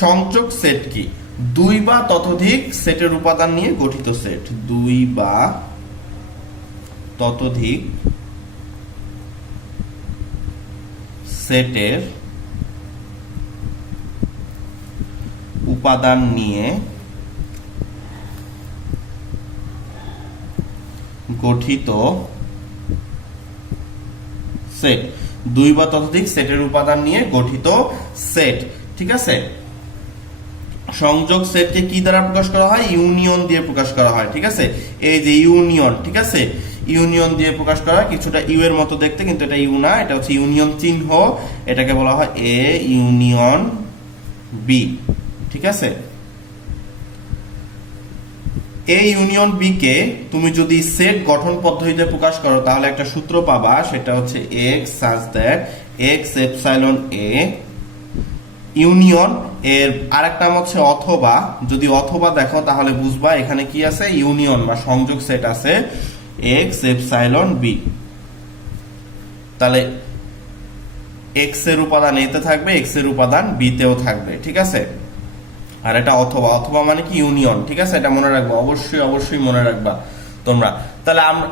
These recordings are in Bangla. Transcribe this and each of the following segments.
সংযোগ সেট কি? দুই বা ততোধিক সেটের উপাদান নিয়ে গঠিত সেট। দুই বা ততোধিক সেটের উপাদান নিয়ে গঠিত সেট। দুই বা ততোধিক সেটের উপাদান নিয়ে গঠিত সেট। ঠিক আছে, সংযোগ সেটকে কি দ্বারা প্রকাশ করা হয়? ইউনিয়ন দিয়ে প্রকাশ করা হয়। ঠিক আছে, এই যে ইউনিয়ন, ঠিক আছে, ইউনিয়ন দিয়ে প্রকাশ করা হয়। কিছুটা ইউ এর মতো দেখতে, কিন্তু এটা ইউ না, এটা হচ্ছে ইউনিয়ন চিহ্ন। এটাকে বলা হয় এ ইউনিয়ন বি। ঠিক আছে, এ ইউনিয়ন বি কে তুমি যদি সেট গঠন পদ্ধতিতে প্রকাশ করো তাহলে একটা সূত্র পাবা, সেটা হচ্ছে x such that x epsilon A union. এর আরেক নাম হচ্ছে অথবা। যদি অথবা দেখো তাহলে বুঝবা এখানে কি আছে, ইউনিয়ন বা সংযোগ সেট আছে এক্স এপসাইলন বি। তাহলে এক্স এর উপাদান এ তে থাকবে, এক্স এর উপাদান বি তেও থাকবে। ঠিক আছে, আর এটা অথবা, অথবা মানে কি ইউনিয়ন। ঠিক আছে, এটা মনে রাখবা, অবশ্যই অবশ্যই মনে রাখবা তোমরা। তাহলে আমরা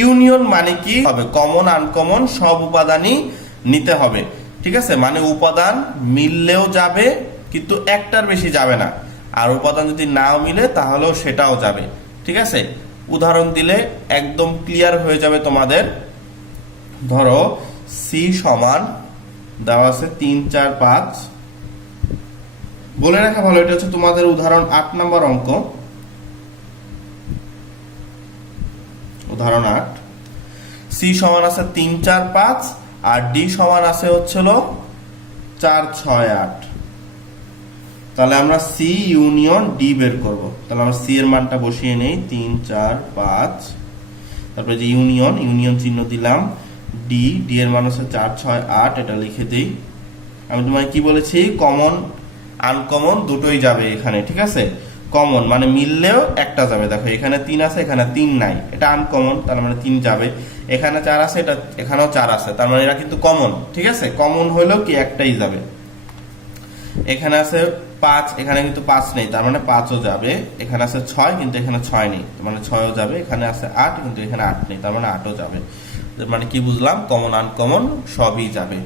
ইউনিয়ন মানে কি হবে? কমন আনকমন সব উপাদানই নিতে হবে। ঠিক আছে, মানে উপাদান মিললেও যাবে কিন্তু একটার বেশি যাবে না, আর উপাদান যদি নাও মিলে তাহলেও সেটাও যাবে। ঠিক আছে, উদাহরণ দিলে একদম ক্লিয়ার হয়ে যাবে তোমাদের। ধরো সি সমান দেওয়া আছে 3 4 5। বলে রাখা ভালো, এটা হচ্ছে তোমাদের উদাহরণ 8 নম্বর অঙ্ক। উদাহরণ 8, সি সমান আছে 3 4 5 আর ডি সমান আছে হচ্ছিল 4 6 8। তাহলে আমরা সি ইউনিয়ন ডি বের করব। তাহলে আমরা সি এর মানটা বসিয়ে নেই 3 4 5, তারপরে যে ইউনিয়ন, ইউনিয়ন চিহ্ন দিলাম, ডি, ডি এর মান হচ্ছে 4 6 8, এটা লিখে দেই। আমি তোমায় কি বলেছি, কমন আনকমন দুটোই যাবে এখানে। ঠিক আছে, কমন মানে মিললেও একটা যাবে। দেখো এখানে 3 আছে, এখানে 3 নাই, এটা আনকমন, তার মানে 3 যাবে। এখানে 4 আছে, এটা এখানেও 4 আছে, তার মানে এরা কিন্তু কমন। ঠিক আছে, কমন হইলেও কি একটাই যাবে। এখানে আছে 5, এখানে কিন্তু 5 নেই, তার মানে 5ও যাবে। এখানে আছে 6 কিন্তু এখানে 6 নেই, তার মানে 6ও যাবে। এখানে আছে 8 কিন্তু এখানে 8 নেই, তার মানে 8ও যাবে। মানে কি বুঝলাম, কমন আনকমন সবই যাবে।